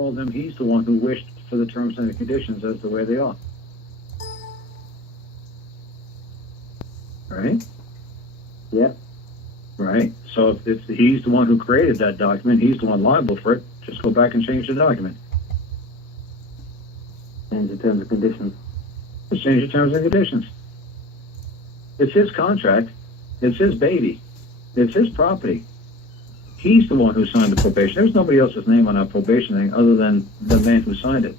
told him he's the one who wished for the terms and the conditions as the way they are. Right? Yeah. Right. So if he's the one who created that document, he's the one liable for it. Just go back and change the document. Change the terms and conditions. Just change the terms and conditions. It's his contract. It's his baby. It's his property. He's the one who signed the probation. There's nobody else's name on that probation thing other than the man who signed it.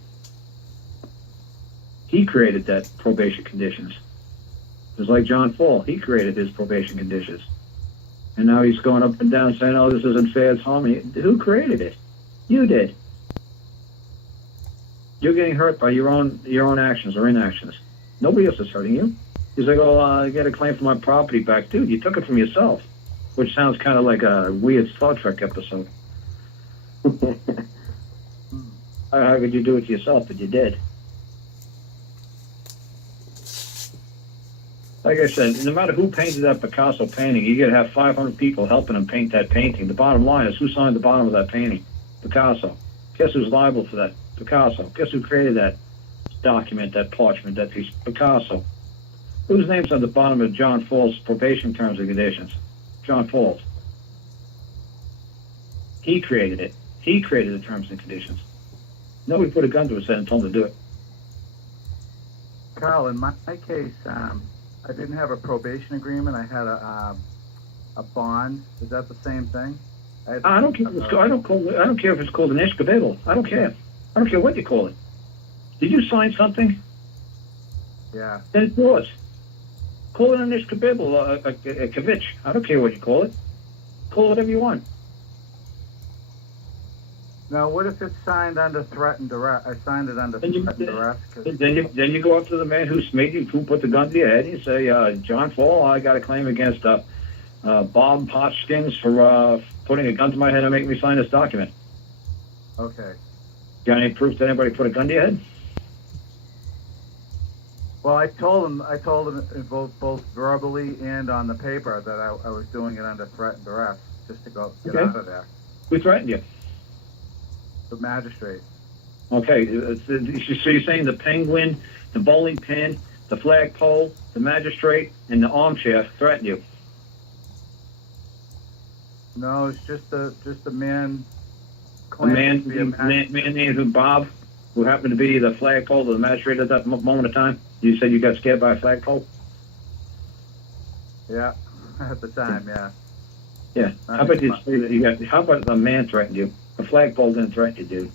He created that probation conditions. It's like John Fall. He created his probation conditions. And now he's going up and down saying, oh, this isn't fair, it's harmony. Who created it? You did. You're getting hurt by your own actions or inactions. Nobody else is hurting you. He's like, oh, I get a claim for my property back. Dude, you took it from yourself. Which sounds kind of like a weird Star Trek episode. How could you do it to yourself? But you did. Like I said, no matter who painted that Picasso painting, you got to have 500 people helping him paint that painting. The bottom line is, who signed the bottom of that painting? Picasso. Guess who's liable for that? Picasso. Guess who created that document, that parchment, that piece? Picasso. Whose name's on the bottom of John Fall's probation terms and conditions? John Falls. He created it. He created the terms and conditions. Nobody put a gun to his head and told him to do it. Karl, in my case, I didn't have a probation agreement. I had a bond. Is that the same thing? I don't care. I don't care if it's called an ishkabibble. I don't care. I don't care what you call it. Did you sign something? Yeah. Then it's yours. Call it an ishkabibble, a kavich. I don't care what you call it. Call it whatever you want. Now, what if it's signed under threat and duress? I signed it under threat and duress. Then you go up to the man who put the gun to your head, and you say, John Fall, I got a claim against Bob Hotchkins for putting a gun to my head and making me sign this document. Okay. Got any proof that anybody put a gun to your head? Well, I told him both verbally and on the paper that I was doing it under threat and duress, just to get out of there. Who threatened you? The magistrate. Okay, so you're saying the penguin, the bowling pin, the flagpole, the magistrate, and the armchair threatened you? No, it's just the man. A man named Bob, who happened to be the flagpole to the magistrate at that moment of time? You said you got scared by a flagpole? Yeah, at the time, yeah. Yeah. How about the man threatened you? The flagpole didn't threaten you, dude.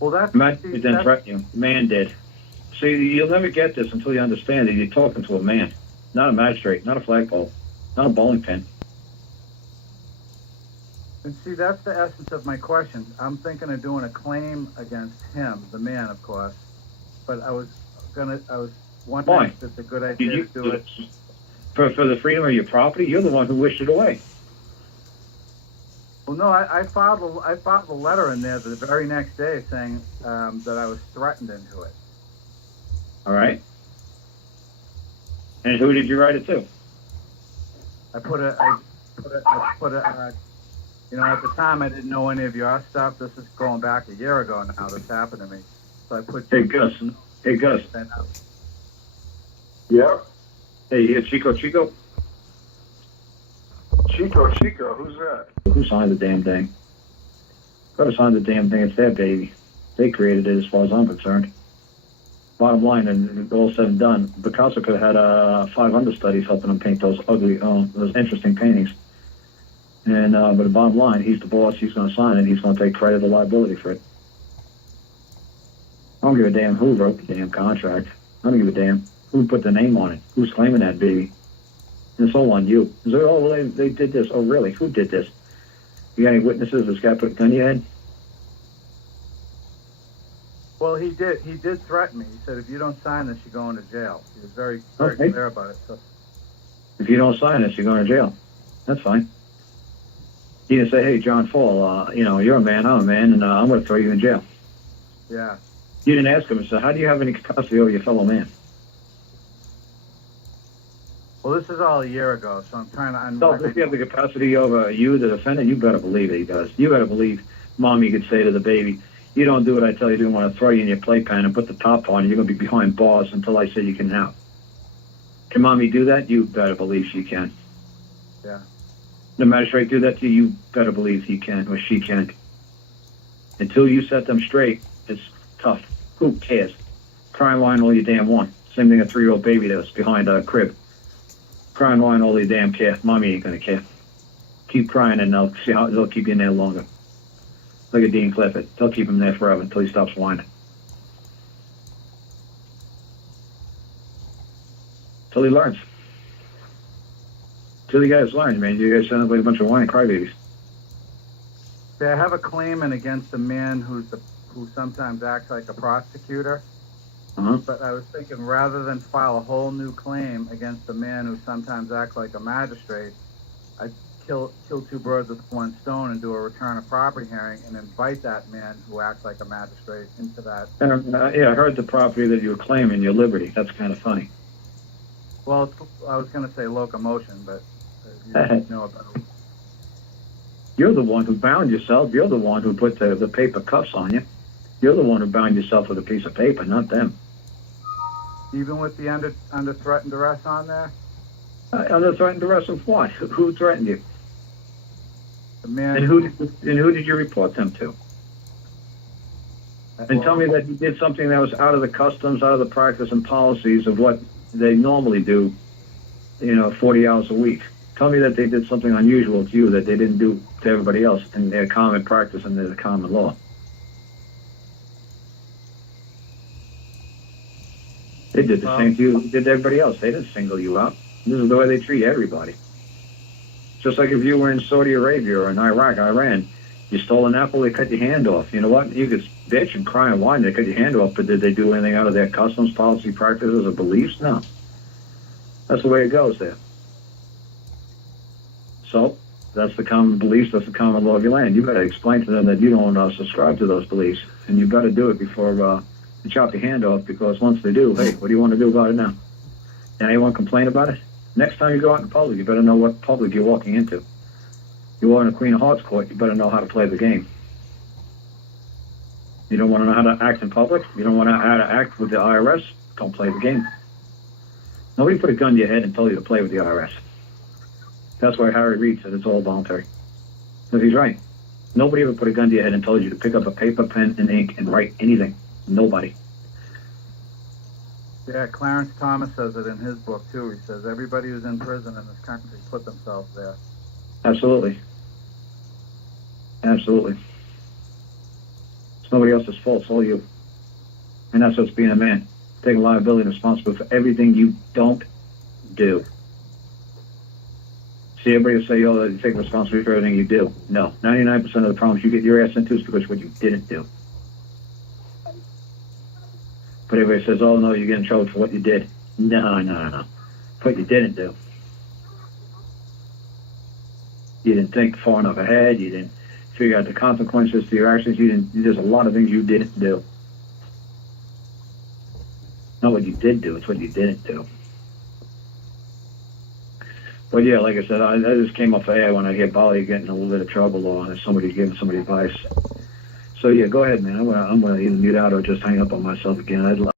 Well, that's... The magistrate didn't threaten you. The man did. See, you'll never get this until you understand that you're talking to a man, not a magistrate, not a flagpole, not a bowling pin. And see, that's the essence of my question. I'm thinking of doing a claim against him, the man, of course. But I was wondering if it's a good idea to do it. For the freedom of your property, you're the one who wished it away. Well, no, I filed a letter in there the very next day saying that I was threatened into it. All right. And who did you write it to? I put a, at the time I didn't know any of your stuff. This is going back a year ago now. This happened to me. So I put... Hey, Gus. Yeah. Hey, Chico. Chico, who's that? Who signed the damn thing? Whoever signed the damn thing, it's their baby. They created it as far as I'm concerned. Bottom line, and all said and done, Picasso could have had 5 understudies helping him paint those ugly, those interesting paintings. And but the bottom line, he's the boss, he's going to sign it, he's going to take credit or liability for it. I don't give a damn who wrote the damn contract. I don't give a damn who put the name on it, who's claiming that baby. And it's all on you. It's like, oh, well, they did this. Oh, really? Who did this? You got any witnesses this guy put a gun to your head? Well, he did threaten me. He said, if you don't sign this, you're going to jail. He was very clear about it. So. If you don't sign this, you're going to jail. That's fine. He didn't say, hey, John Fall, you're a man, I'm a man, and I'm going to throw you in jail. Yeah. You didn't ask him, so how do you have any capacity over your fellow man? Well, this is all a year ago, so I'm trying to... So if you have the capacity over you, the defendant, you better believe it, he does. You better believe mommy could say to the baby, you don't do what I tell you to do, I want to throw you in your playpen and put the top on, you're going to be behind bars until I say you can out. Can mommy do that? You better believe she can. Yeah. The magistrate do that to you, you better believe he can or she can. Until you set them straight, it's tough. Who cares? Crying whine all you damn want. Same thing a 3-year-old baby that's behind a crib. Crying whine all you damn care. Mommy ain't gonna care. Keep crying and they'll see how they'll keep you in there longer. Look at Dean Clifford. They'll keep him there forever until he stops whining. Till he learns. Till you guys learn, man. You guys sound like a bunch of whining crybabies. See, I have a claimant against a man who sometimes acts like a prosecutor. Uh-huh. But I was thinking, rather than file a whole new claim against a man who sometimes acts like a magistrate, I'd kill two birds with one stone and do a return of property hearing and invite that man who acts like a magistrate into that. Yeah, I heard the property that you were claiming, your liberty. That's kind of funny. Well, I was going to say locomotion, but you know about it. You're the one who bound yourself. You're the one who put the paper cuffs on you. You're the one who bound yourself with a piece of paper, not them. Even with the under threatened arrest on there? Under threatened arrest of what? Who threatened you? The man. And who did you report them to? And tell me that you did something that was out of the customs, out of the practice and policies of what they normally do, 40 hours a week. Tell me that they did something unusual to you that they didn't do to everybody else in their common practice and their common law. They did the same to you as they did to everybody else. They didn't single you out. This is the way they treat everybody. Just like if you were in Saudi Arabia or in Iraq, Iran, you stole an apple, they cut your hand off. You know what? You could bitch and cry and whine, they cut your hand off, but did they do anything out of their customs, policy, practices, or beliefs? No. That's the way it goes there. So, that's the common beliefs, that's the common law of your land. You better explain to them that you don't subscribe to those beliefs, and you better do it before you chop your hand off, because once they do, hey, what do you want to do about it now? And anyone complain about it? Next time you go out in public, you better know what public you're walking into. You walk in a Queen of Hearts court, you better know how to play the game. You don't want to know how to act in public? You don't want to know how to act with the IRS? Don't play the game. Nobody put a gun to your head and told you to play with the IRS. That's why Harry Reid said it's all voluntary. Because he's right. Nobody ever put a gun to your head and told you to pick up a paper, pen, and ink and write anything. Nobody. Yeah, Clarence Thomas says it in his book, too. He says everybody who's in prison in this country put themselves there. Absolutely. Absolutely. It's nobody else's fault. It's all you. And that's what's being a man. Taking liability and responsibility for everything you don't do. See, everybody will say, you take responsibility for everything you do. No. 99% of the problems you get your ass into is because of what you didn't do. But everybody says, oh, no, you get in trouble for what you did. No. What you didn't do. You didn't think far enough ahead. You didn't figure out the consequences to your actions. There's a lot of things you didn't do. Not what you did do, it's what you didn't do. But yeah, like I said, I just came off air when I hear Bali getting a little bit of trouble or somebody giving somebody advice. So yeah, go ahead, man. I'm gonna either mute out or just hang up on myself again.